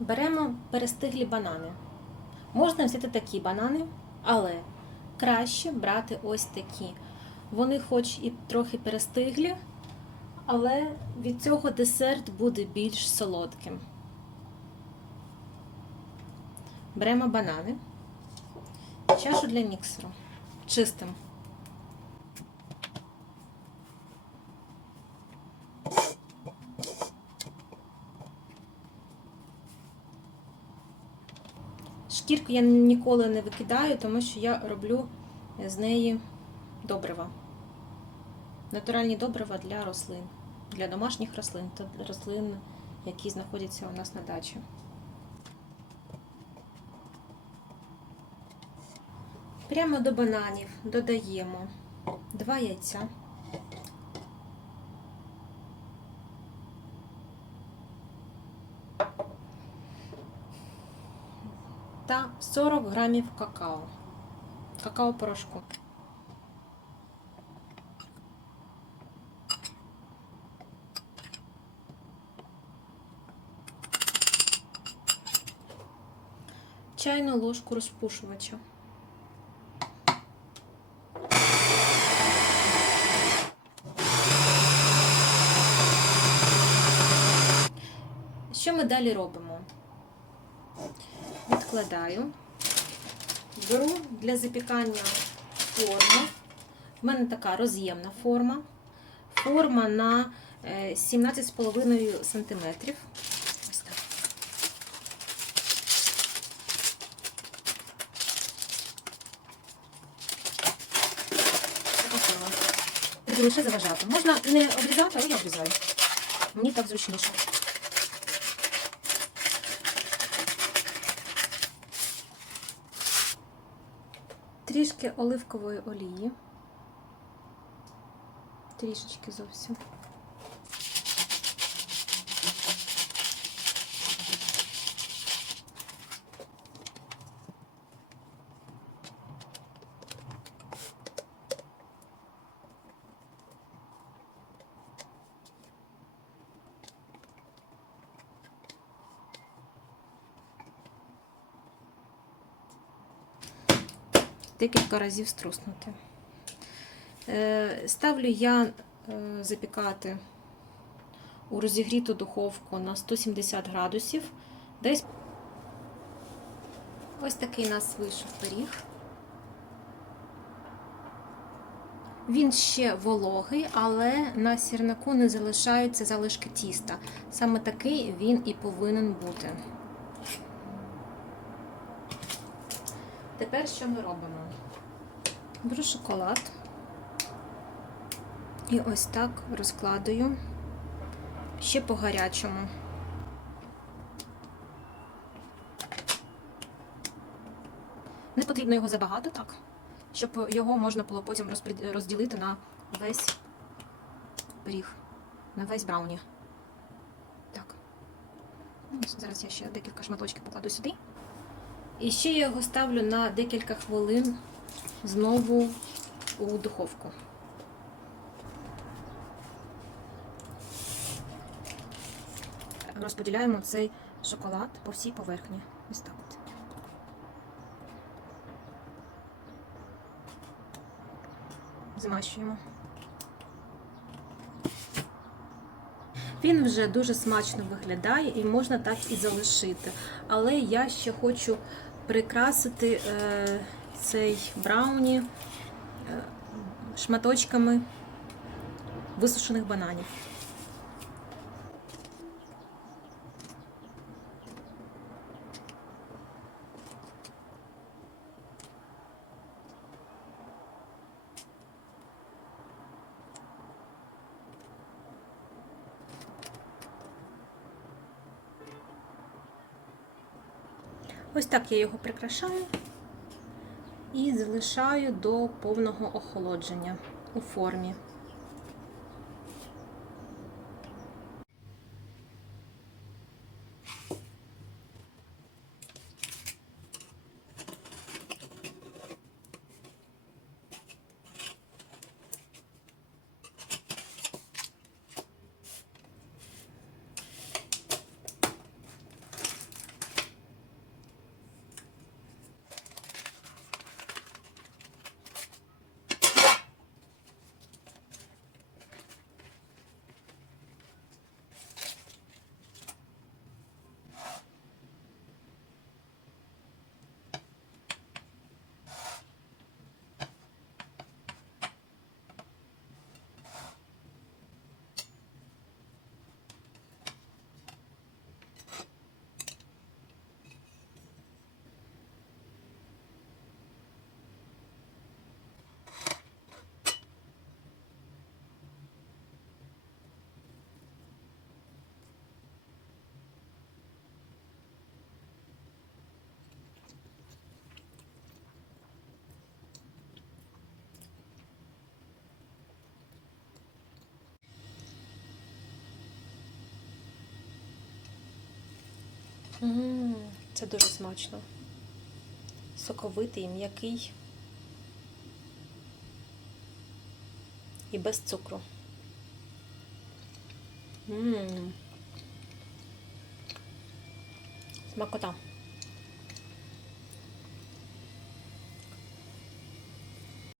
Беремо перестиглі банани. Можна взяти такі банани, але краще брати ось такі. Вони хоч і трохи перестиглі, але від цього десерт буде більш солодким. Беремо банани, чашу для міксеру. Чистим. Шкірку я ніколи не викидаю, тому що я роблю з неї добрива. Натуральні добрива для рослин, для домашніх рослин та рослин, які знаходяться у нас на дачі. Прямо до бананів додаємо два яйця. Та 40 грамів какао. Какао-порошку. Чайну ложку розпушувача. Що ми далі робимо? Відкладаю, беру для запікання форму. У мене така роз'ємна форма. Форма на е, 17,5 см. Ось так. Буду лише заважати. Можна не обрізати, але я обрізаю. Мені так зручніше. Трішки оливкової олії. Трішечки зовсім. Декілька разів струснути. Е, Ставлю я е, запікати у розігріту духовку на 170 градусів. Десь ось такий у нас вийшов пиріг. Він ще вологий, але на сірнику не залишаються залишки тіста. Саме такий він і повинен бути. Тепер що ми робимо? Беру шоколад і ось так розкладую ще по гарячому. Не потрібно його забагато, так, щоб його можна було потім розділити на весь пиріг, на весь брауні. Так. Ну, Зараз я ще декілька шматочків покладу сюди. І ще я його ставлю на декілька хвилин знову у духовку. Розподіляємо цей шоколад по всій поверхні. Ось так. Змащуємо. Він вже дуже смачно виглядає і можна так і залишити. Але я ще хочу прикрасити е, цей брауні е, шматочками висушених бананів. Ось так я його прикрашаю і залишаю до повного охолодження у формі. М, Це дуже смачно. Соковитий, м'який. І без цукру. М. Смакота.